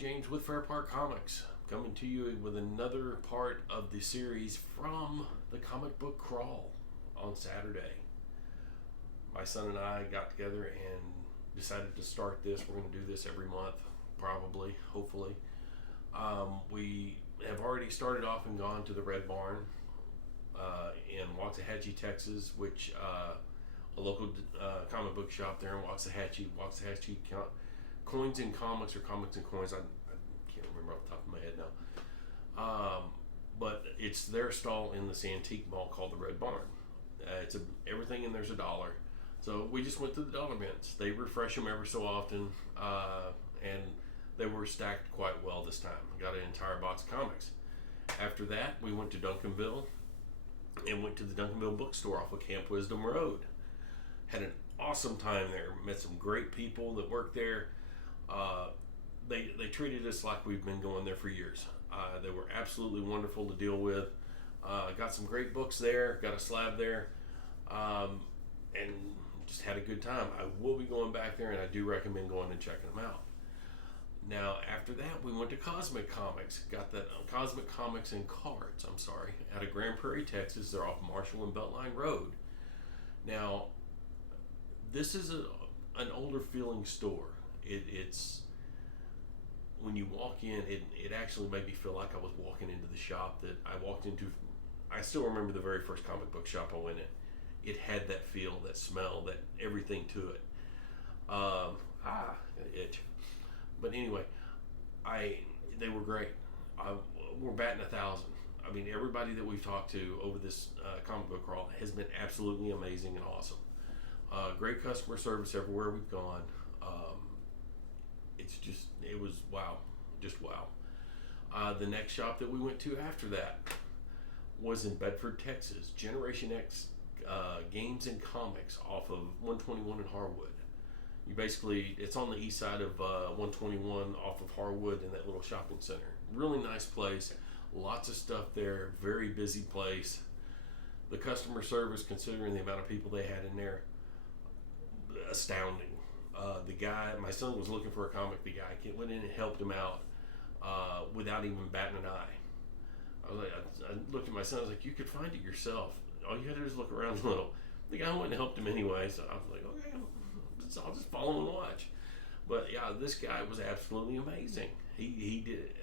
James with Fair Park Comics, coming to you with another part of the series from the comic book crawl on Saturday. My son and I got together and decided to start this. We're going to do this every month, probably, hopefully. We have already started off and gone to the Red Barn in Waxahachie, Texas, which a local comic book shop there in Waxahachie. Coins and Comics, or Comics and Coins, I can't remember off the top of my head now. But it's their stall in this antique mall called the Red Barn. Everything in there's $1. So we just went to the dollar bins. They refresh them every so often, and they were stacked quite well this time. I got an entire box of comics. After that, we went to Duncanville and went to the Duncanville Bookstore off of Camp Wisdom Road. Had an awesome time there. Met some great people that work there. They treated us like we've been going there for years. They were absolutely wonderful to deal with. Got some great books there. Got a slab there, and just had a good time. I will be going back there, and I do recommend going and checking them out. Now, after that, we went to Cosmic Comics. Got that Cosmic Comics and Cards. Out of Grand Prairie, Texas. They're off Marshall and Beltline Road. Now, this is an older feeling store. It's when you walk in, it actually made me feel like I was walking into the shop that I walked into. I still remember the very first comic book shop I went in. It had that feel, that smell, that everything to it. Itch. But anyway, they were great. We're batting 1,000. I mean, everybody that we've talked to over this comic book crawl has been absolutely amazing and awesome. Great customer service everywhere we've gone. It was wow, just wow. The next shop that we went to after that was in Bedford, Texas. GenerationX Games and Comics off of 121 in Harwood. It's on the east side of 121 off of Harwood in that little shopping center. Really nice place. Lots of stuff there. Very busy place. The customer service, considering the amount of people they had in there, astounding. The guy, my son was looking for a comic. The guy went in and helped him out without even batting an eye. I looked at my son. I was like, "You could find it yourself. All you had to do is look around a little." The guy went and helped him anyway. So I was like, "Okay, I'll just follow and watch." But yeah, this guy was absolutely amazing. He did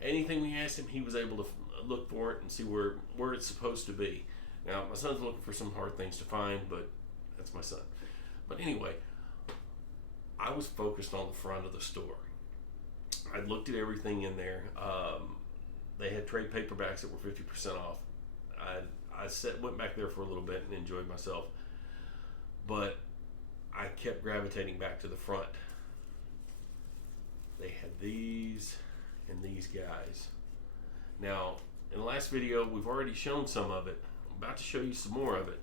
anything we asked him. He was able to look for it and see where it's supposed to be. Now, my son's looking for some hard things to find, but that's my son. But anyway, I was focused on the front of the store. I looked at everything in there. They had trade paperbacks that were 50% off. I went back there for a little bit and enjoyed myself. But I kept gravitating back to the front. They had these and these guys. Now, in the last video, we've already shown some of it. I'm about to show you some more of it.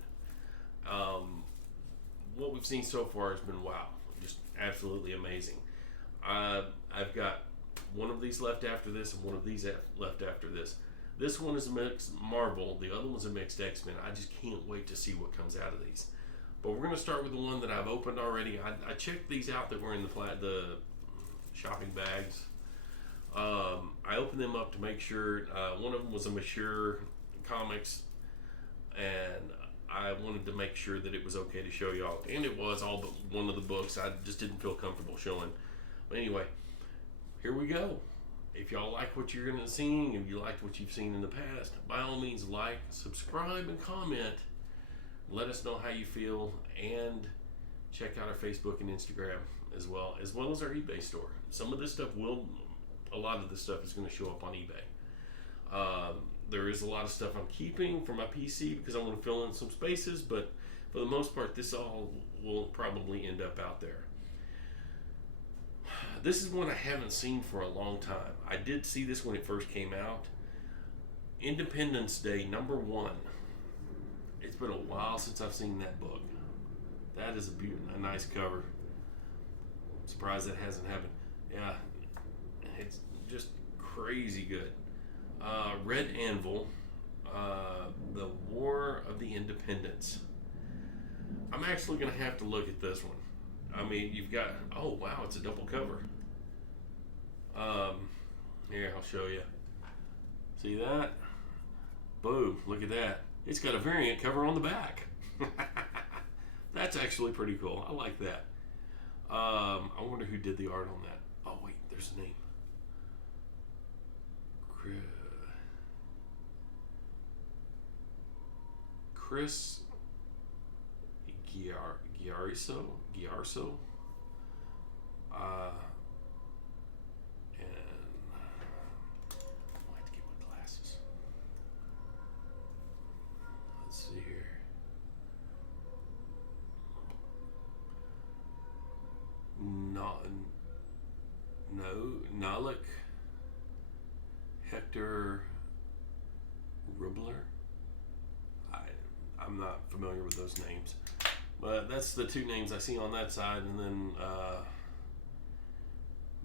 What we've seen so far has been wow, just absolutely amazing. I've got one of these left after this and one of these left after this. This one is a mixed Marvel, the other one's a mixed X-Men. I just can't wait to see what comes out of these. But we're going to start with the one that I've opened already. I checked these out that were in the shopping bags. I opened them up to make sure. One of them was a Mature Comics, and I wanted to make sure that it was okay to show y'all. And it was all but one of the books. I just didn't feel comfortable showing. But anyway, here we go. If y'all like what you're going to see, and you liked what you've seen in the past, by all means like, subscribe, and comment. Let us know how you feel, and check out our Facebook and Instagram as well as our eBay store. Some of this stuff a lot of this stuff is going to show up on eBay. There is a lot of stuff I'm keeping for my PC because I want to fill in some spaces, but for the most part, this all will probably end up out there. This is one I haven't seen for a long time. I did see this when it first came out. Independence Day #1. It's been a while since I've seen that book. That is a nice cover. I'm surprised that hasn't happened. Yeah, it's just crazy good. Red Anvil, The War of the Independents. I'm actually going to have to look at this one. I mean, you've got, oh wow, it's a double cover. I'll show you. See that? Boom, look at that. It's got a variant cover on the back. That's actually pretty cool. I like that. I wonder who did the art on that. Oh wait, there's a name. Chris Giarso. And I have to get my glasses. Let's see here. Nalik Hector Rubler. I'm not familiar with those names, but that's the two names I see on that side, and then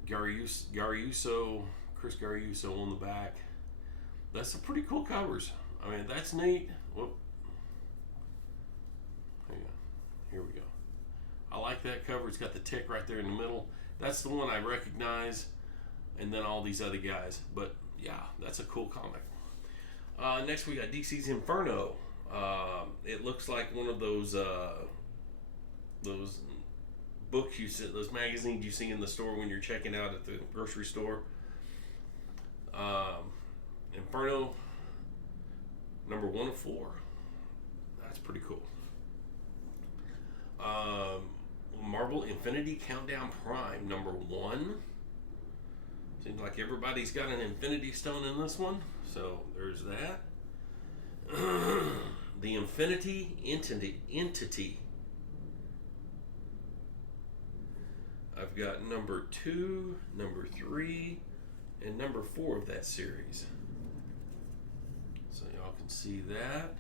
Chris Gariuso on the back. That's some pretty cool covers. I mean, that's neat. Whoop. Here we go. I like that cover. It's got the tick right there in the middle. That's the one I recognize, and then all these other guys. But yeah, that's a cool comic. Next we got DC's Inferno. It looks like one of those books you see, those magazines you see in the store when you're checking out at the grocery store. Inferno number 1 of 4. That's pretty cool. Marvel Infinity Countdown Prime number 1. Seems like everybody's got an Infinity Stone in this one, so there's that. The Infinity Entity. I've got number 2, number 3, and number 4 of that series. So y'all can see that.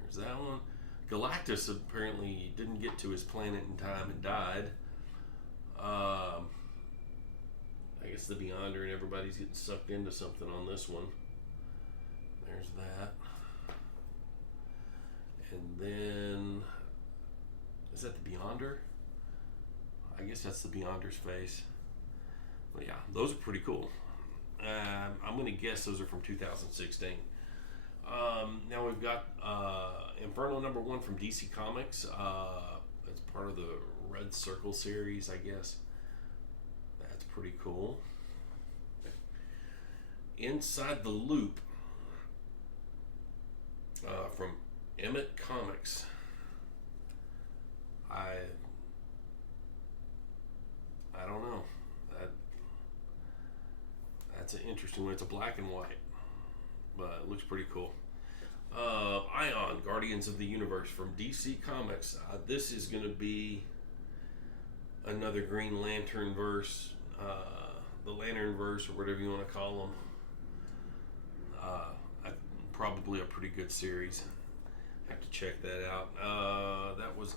There's that one. Galactus apparently didn't get to his planet in time and died. I guess the Beyonder and everybody's getting sucked into something on this one. There's that. And then, is that the Beyonder? I guess that's the Beyonder's face. But yeah, those are pretty cool. I'm going to guess those are from 2016. Now we've got Inferno number 1 from DC Comics. It's part of the Red Circle series, I guess. That's pretty cool. Inside the Loop from Emmett Comics. I don't know. That's an interesting one. It's a black and white, but it looks pretty cool. Ion, Guardians of the Universe from DC Comics. This is going to be another Green Lantern verse, the Lantern verse, or whatever you want to call them. Probably a pretty good series. Have to check that out. That was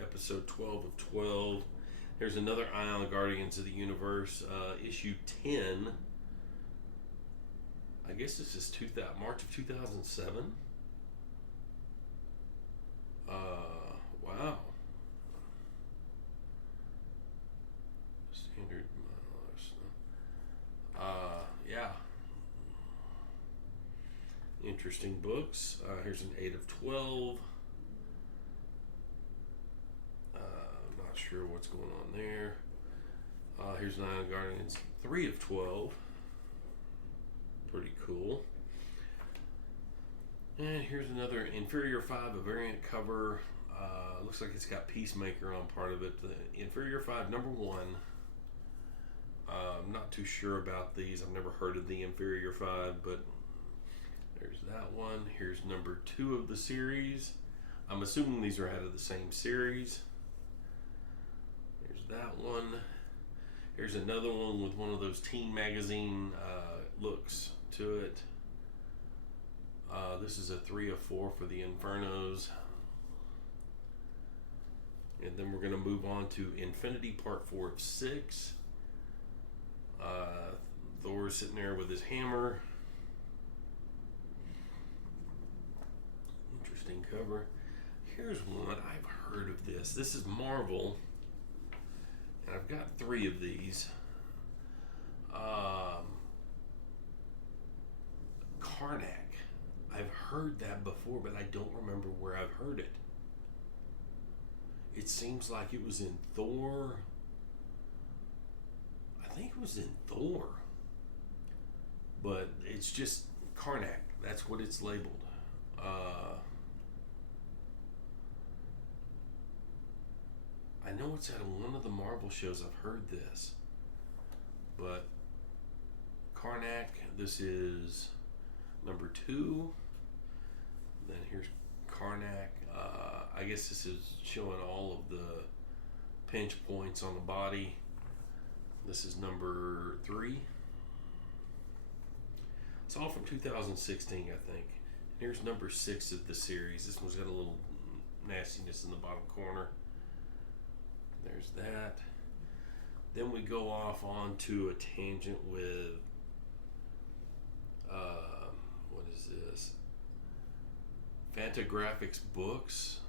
episode 12 of 12. There's another Ion Guardians of the Universe, issue 10. I guess this is March of 2007. Wow. Standard. Yeah. Interesting books. Here's an 8 of 12. Not sure what's going on there. Here's an Ion Guardians 3 of 12. Pretty cool. And here's another Inferior 5, a variant cover. Looks like it's got Peacemaker on part of it. The Inferior 5 number 1. I'm not too sure about these. I've never heard of the Inferior 5, but there's that one. Here's number 2 of the series. I'm assuming these are out of the same series. There's that one. Here's another one with one of those teen magazine looks to it. This is a 3 of 4 for the Infernos. And then we're going to move on to Infinity Part 4 of 6. Thor's sitting there with his hammer. Interesting cover. Here's one. I've heard of this. This is Marvel. And I've got 3 of these. Karnak. I've heard that before, but I don't remember where I've heard it. It seems like it was in Thor. I think it was in Thor. But it's just Karnak. That's what it's labeled. I know it's at one of the Marvel shows. I've heard this. But Karnak, this is number 2. Then here's Karnak. I guess this is showing all of the pinch points on the body. This is number 3. It's all from 2016, I think. Here's number 6 of the series. This one's got a little nastiness in the bottom corner. There's that. Then we go off onto a tangent with what is this? Fantagraphics Books,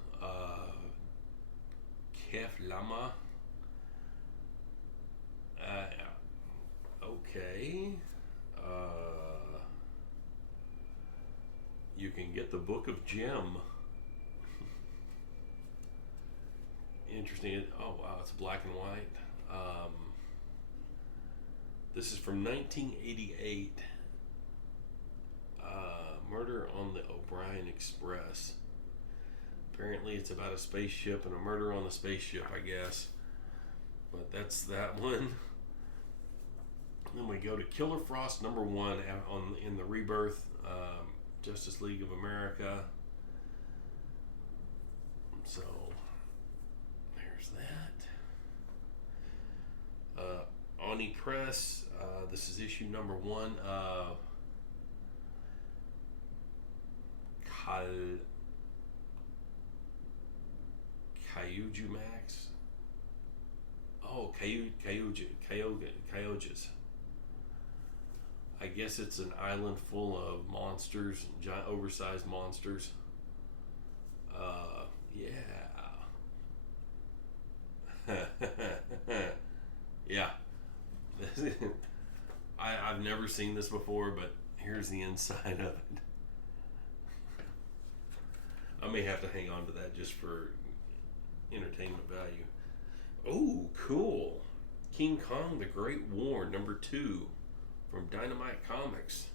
Kef Lama. Okay. You can get the Book of Gem. Interesting. Oh wow, it's black and white. This is from 1988. Murder on the O'Brien Express. Apparently it's about a spaceship and a murder on the spaceship, I guess. But that's that one. Then we go to Killer Frost number 1 in the Rebirth, Justice League of America. So there's that. Oni Press. This is issue number 1. Cayuju Max. Oh, Cayujas. I guess it's an island full of monsters, giant, oversized monsters. Yeah. Yeah. I've never seen this before, but here's the inside of it. I may have to hang on to that just for entertainment value. Oh, cool. King Kong the Great War, number 2 from Dynamite Comics.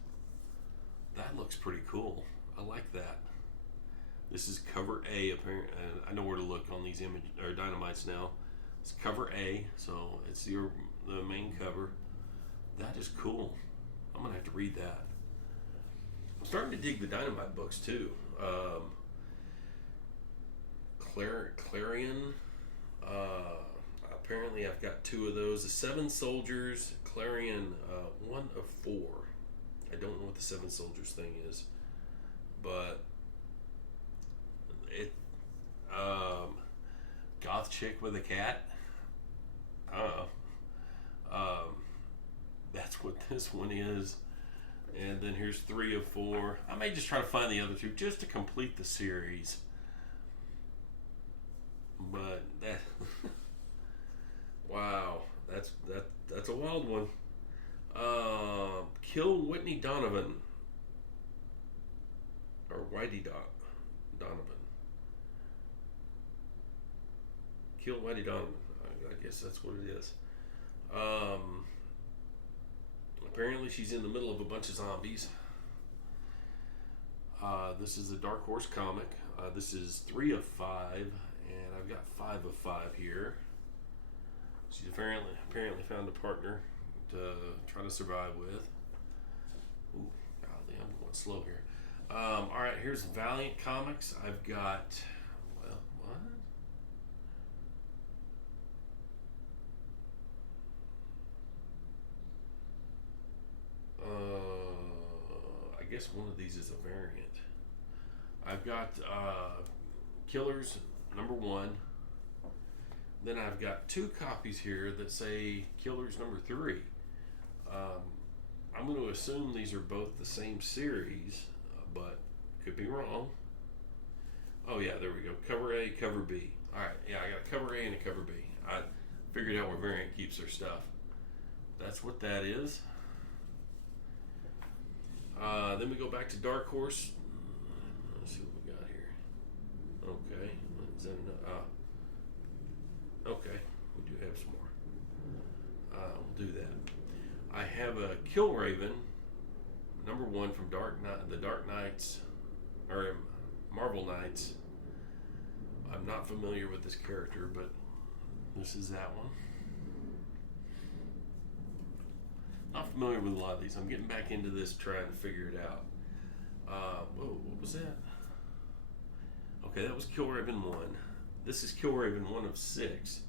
That looks pretty cool. I like that. This is cover A. Apparently, I know where to look on these image or Dynamites now. It's cover A, so it's the main cover. That is cool. I'm gonna have to read that. I'm starting to dig the Dynamite books too. Clarion. Apparently, I've got 2 of those. The 7 Soldiers, Clarion, 1 of 4. I don't know what the 7 Soldiers thing is, but it. Goth chick with a cat. That's what this one is. And then here's 3 of 4. I may just try to find the other 2 just to complete the series. But that wow, that's a wild one. Kill Whitney Donovan or Whitey Donovan. Kill Whitey Donovan. I guess that's what it is. Apparently she's in the middle of a bunch of zombies. This is a Dark Horse comic. This is 3 of 5, and I've got 5 of 5 here. She's apparently found a partner to try to survive with. Ooh, golly, I'm going slow here. All right, here's Valiant Comics. I've got, well, what? I guess one of these is a variant. I've got Killers number 1. Then I've got 2 copies here that say Killers number 3. I'm going to assume these are both the same series, but could be wrong. Oh yeah, there we go. Cover A, cover B. Alright, yeah, I got a cover A and a cover B. I figured out where Variant keeps their stuff. that's what that is. Then we go back to Dark Horse. Let's see what we got here. Okay, is that enough? Okay, we do have some more. We'll do that. I have a Kill Raven, number 1 from the Dark Knights, or Marvel Knights. I'm not familiar with this character, but this is that one. Not familiar with a lot of these. I'm getting back into this, trying to figure it out. Whoa, what was that? Okay, that was Kill Raven 1. This is Kill Raven 1 of 6.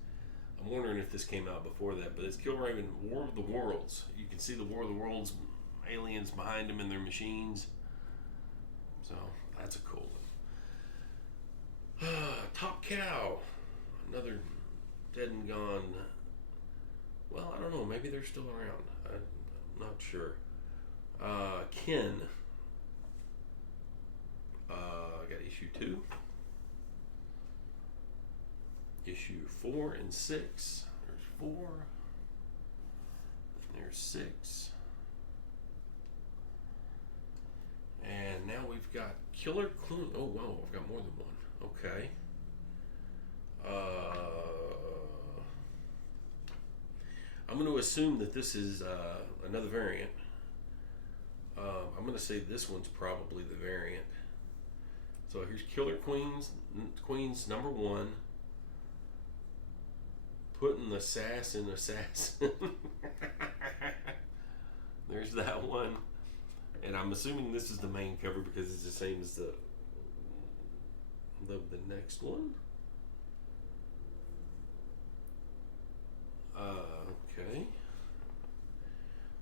I'm wondering if this came out before that, but it's Kill Raven War of the Worlds. You can see the War of the Worlds aliens behind them in their machines. So, that's a cool one. Top Cow. Another dead and gone. Well, I don't know. Maybe they're still around. I'm not sure. Ken. Got issue 2. Issue 4 and 6. There's 4. And there's 6. And now we've got Killer Clue. Oh, wow. I've got more than one. Okay. I'm going to assume that this is another variant. I'm going to say this one's probably the variant. So here's Killer Queens number 1. Putting the sass in assassin. There's that one. And I'm assuming this is the main cover because it's the same as the next one. Okay.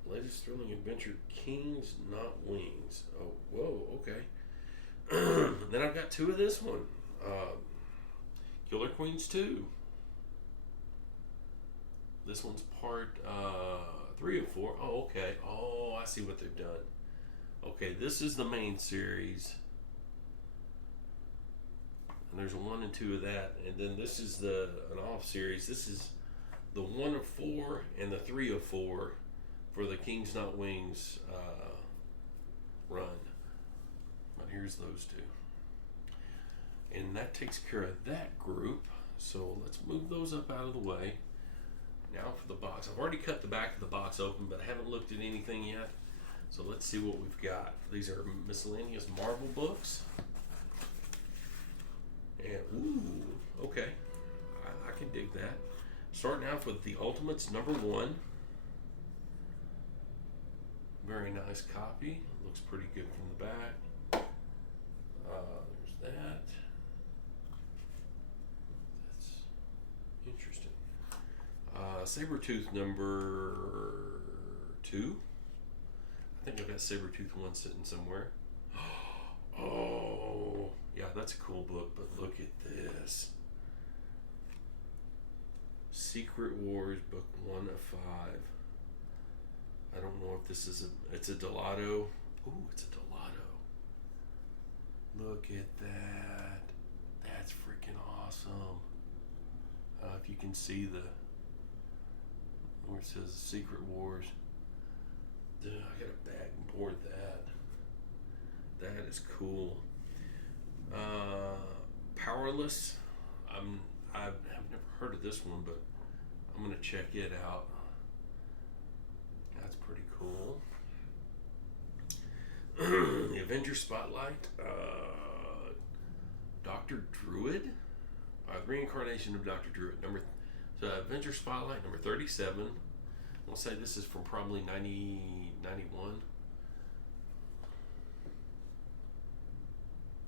Latest thrilling adventure, Kings Not Wings. Oh, whoa, okay. Then I've got 2 of this one. Killer Queens 2. This one's part 3 of 4. Oh, okay. Oh, I see what they've done. Okay, this is the main series. And there's 1 and 2 of that. And then this is an off series. This is the 1 of 4 and the 3 of 4 for the Kings Not Wings run. But here's those 2. And that takes care of that group. So let's move those up out of the way. Now for the box. I've already cut the back of the box open, but I haven't looked at anything yet. So let's see what we've got. These are miscellaneous Marvel books. And, ooh, okay. I can dig that. Starting off with the Ultimates number 1. Very nice copy. Looks pretty good from the back. There's that. That's interesting. Sabretooth number 2. I think I've got Sabretooth 1 sitting somewhere. Oh, yeah, that's a cool book, but look at this. Secret Wars, book 1 of 5. I don't know if this is it's a Delato. Ooh, it's a Delato. Look at that. That's freaking awesome. If you can see where it says Secret Wars. Dude, I gotta back and board that. That is cool. Powerless. I've never heard of this one, but I'm gonna check it out. That's pretty cool. The Avengers Spotlight. Dr. Druid. The reincarnation of Dr. Druid. Avengers Spotlight number 37. I'll say this is from probably 91.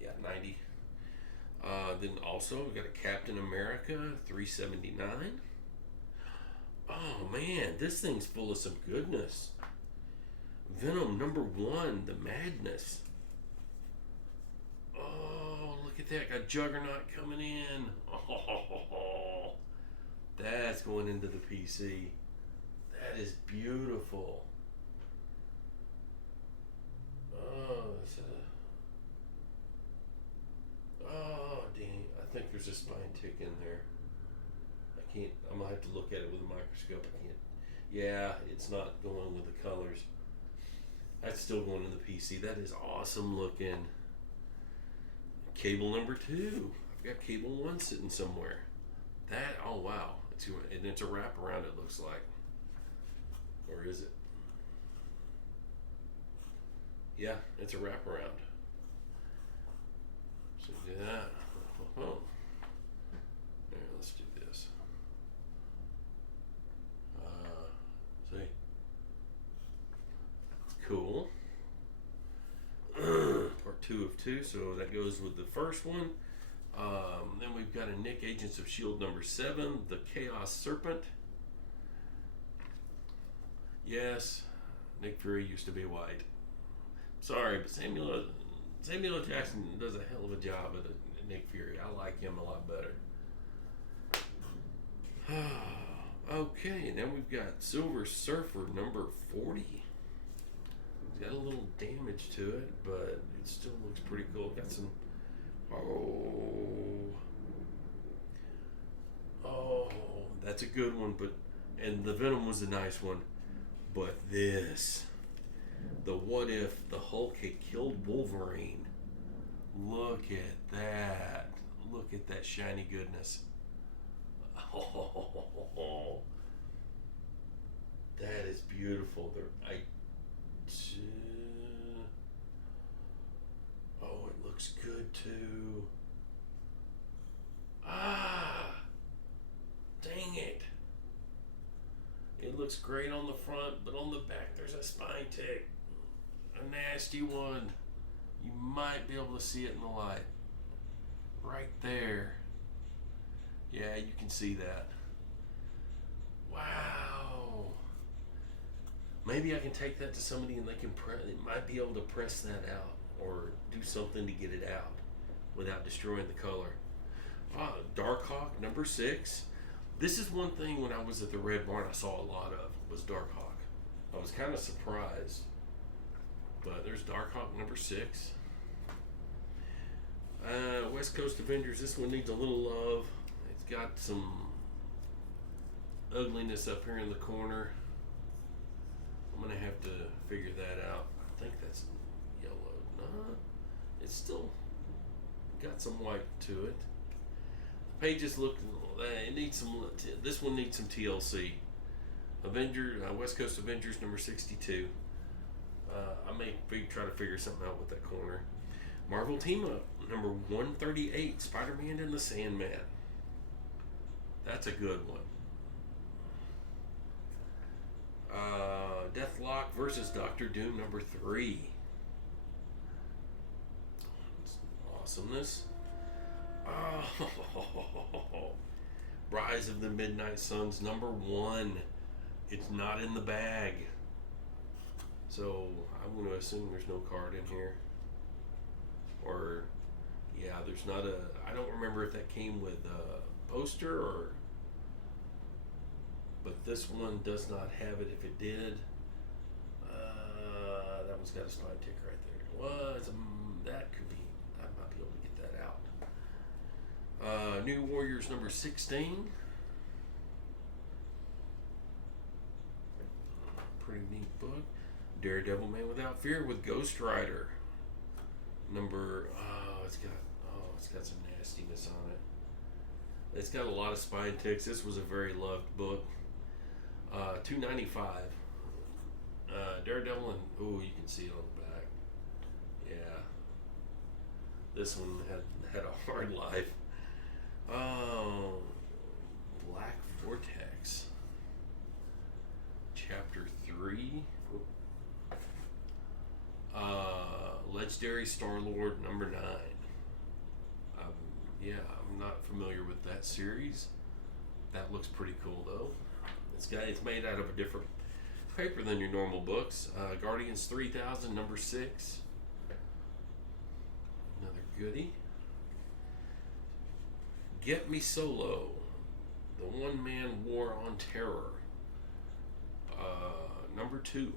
Yeah, 90. Then also we got a Captain America 379. Oh man, this thing's full of some goodness. Venom number 1, The Madness. Oh, look at that. Got Juggernaut coming in. Oh, that's going into the PC. That is beautiful. Oh, dang. I think there's a spine tick in there. I'm going to have to look at it with a microscope. I can't Yeah, it's not going with the colors. That's still going in the PC. That is awesome looking. Cable number 2. I've got cable 1 sitting somewhere. That, oh wow. It's a wraparound, it looks like. Or is it? Yeah, it's a wraparound. So do that. Oh. Here, let's do this. See. Cool. Part 2 of 2, so that goes with the first one. Then we've got a Nick Agents of S.H.I.E.L.D. number 7, the Chaos Serpent. Yes, Nick Fury used to be white. Sorry, but Samuel L. Jackson does a hell of a job at Nick Fury. I like him a lot better. Okay, then we've got Silver Surfer number 40. It's got a little damage to it, but it still looks pretty cool. Got some. Oh, that's a good one, and the Venom was a nice one, but this, the what if the Hulk had killed Wolverine? Look at that! Look at that shiny goodness! Oh, that is beautiful. Oh, it looks good too. Dang it. It looks great on the front, but on the back there's a spine tick. A nasty one. You might be able to see it in the light. Right there. Yeah, you can see that. Wow. Maybe I can take that to somebody and they might be able to press that out or do something to get it out without destroying the color. Darkhawk number 6. This is one thing when I was at the Red Barn I saw a lot of was Darkhawk. I was kind of surprised. But there's Darkhawk number 6. West Coast Avengers. This one needs a little love. It's got some ugliness up here in the corner. I'm going to have to figure that out. I think that's yellow. No, it's still got some white to it. The pages look, it needs some, this one needs some TLC. West Coast Avengers number 62. I may try to figure something out with that corner. Marvel Team Up number 138, Spider-Man and the Sandman. That's a good one. Deathlock versus Doctor Doom number 3. Awesomeness. Rise of the Midnight Suns number 1. It's not in the bag. So I'm going to assume there's no card in here. Or, yeah, there's not a. I don't remember if that came with a poster or. But this one does not have it. If it did, that one's got a spine tick right there. Well, that could be. I might be able to get that out. New Warriors number 16. Pretty neat book. Daredevil Man Without Fear with Ghost Rider. It's got some nastiness on it. It's got a lot of spine ticks. This was a very loved book. $2.95. Daredevil and you can see it on the back. Yeah. This one had a hard life. Black Vortex. Chapter 3. Legendary Star-Lord number 9. I'm not familiar with that series. That looks pretty cool though. It's made out of a different paper than your normal books. Guardians 3000 number 6. Another goodie. Get Me Solo. The One-Man War on Terror. Number 2.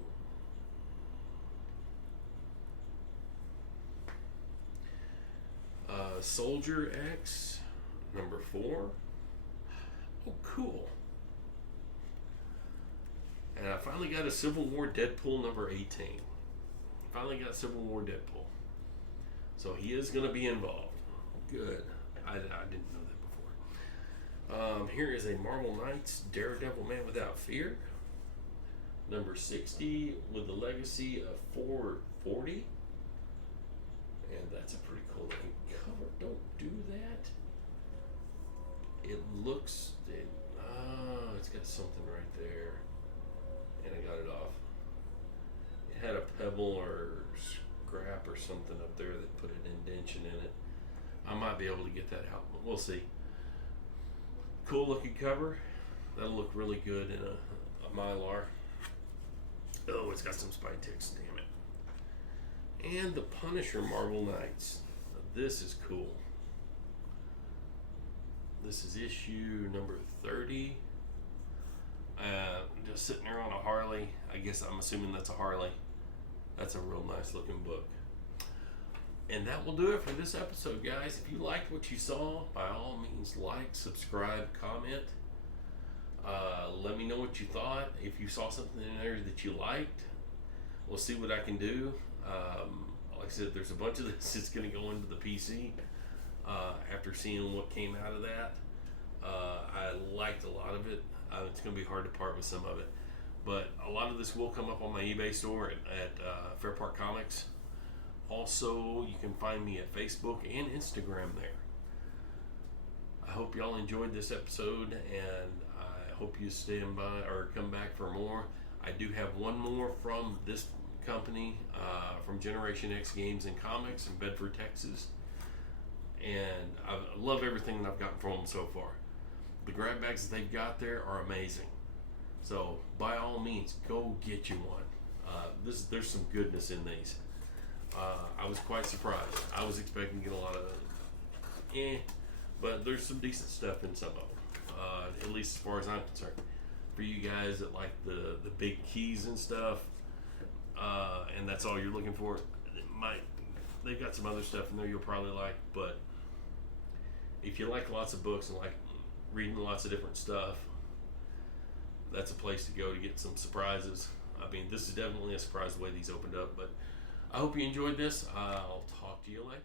Soldier X number 4. Oh, cool. And I finally got a Civil War Deadpool number 18. Finally got Civil War Deadpool. So he is going to be involved. Good. I didn't know that before. Here is a Marvel Knights Daredevil Man Without Fear. Number 60 with the legacy of 440. And that's a pretty cool looking cover. Don't do that. It looks... it's got something right there. And I got it off. It had a pebble or scrap or something up there that put an indentation in it. I might be able to get that out, but we'll see. Cool looking cover. That'll look really good in a Mylar. Oh, it's got some spine ticks, damn it. And the Punisher Marvel Knights. Now, this is cool. This is issue number 30. Just sitting there on a Harley. I guess I'm assuming that's a Harley. That's a real nice looking book. And that will do it for this episode, guys. If you liked what you saw, by all means, like, subscribe, comment. Let me know what you thought. If you saw something in there that you liked, we'll see what I can do. Like I said, there's a bunch of this that's going to go into the PC after seeing what came out of that. I liked a lot of it. It's going to be hard to part with some of it. But a lot of this will come up on my eBay store at Fair Park Comics. Also, you can find me at Facebook and Instagram there. I hope y'all enjoyed this episode, and I hope you stand by or come back for more. I do have one more from this company, from GenerationX Games and Comics in Bedford, Texas. And I love everything that I've gotten from them so far. The grab bags that they've got there are amazing. So, by all means, go get you one. There's some goodness in these. I was quite surprised. I was expecting to get a lot of but there's some decent stuff in some of them. At least as far as I'm concerned. For you guys that like the big keys and stuff, and that's all you're looking for, they've got some other stuff in there you'll probably like, but if you like lots of books and like reading lots of different stuff, that's a place to go to get some surprises. I mean, this is definitely a surprise the way these opened up, but I hope you enjoyed this. I'll talk to you later.